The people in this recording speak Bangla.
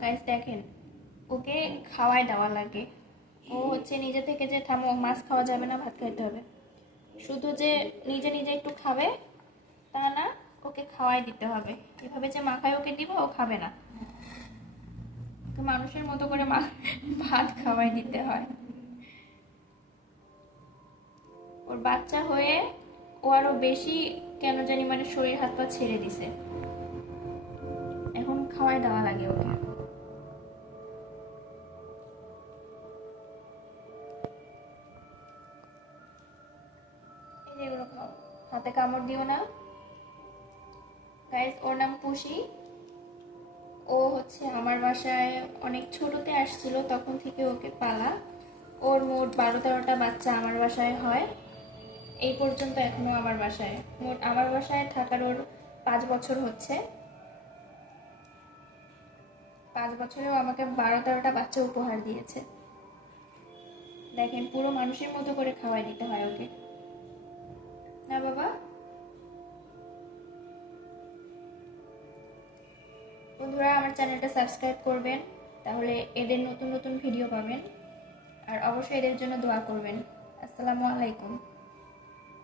গাইস দেখেন, ওকে খাওয়ায় দেওয়া লাগে। ও হচ্ছে নিজে থেকে যে থামো মাছ খাওয়া যাবে না, ভাত খাইতে হবে, শুধু যে নিজে নিজে একটু খাবে তা না, ওকে খাওয়াই দিতে হবে। এভাবে যে মাখায় ওকে দিব, ও খাবে না। ওকে মানুষের মতো করে ভাত খাওয়াই দিতে হয়। ওর বাচ্চা হয়ে ও আরো বেশি কেন জানি মানে শরীর হাত পা ছেড়ে দিছে। এখন খাওয়াই দেওয়া লাগে ওকে। এই যে এগুলো খাও, হাতে কামড় দিও না। গাইস, ওর নাম পুষি। ও হচ্ছে আমার বাসায় অনেক ছোটতে আসছিল, তখন থেকে ওকে পালা। ওর মোট 12-13টা বাচ্চা আমার বাসায় হয় এই পর্যন্ত, এখনো আমার বাসায়। মোট আমার বাসায় থাকার ওর 5 বছর হচ্ছে। 5 বছরেও আমাকে 12-13টা বাচ্চা উপহার দিয়েছে। দেখেন, পুরো মানুষের মতো করে খাওয়াই দিতে হয় ওকে, না বাবা? বন্ধুরা, আমার চ্যানেলটা সাবস্ক্রাইব করবেন, তাহলে এদের নতুন নতুন ভিডিও পাবেন। আর অবশ্যই এদের জন্য দোয়া করবেন। আসসালামু আলাইকুম।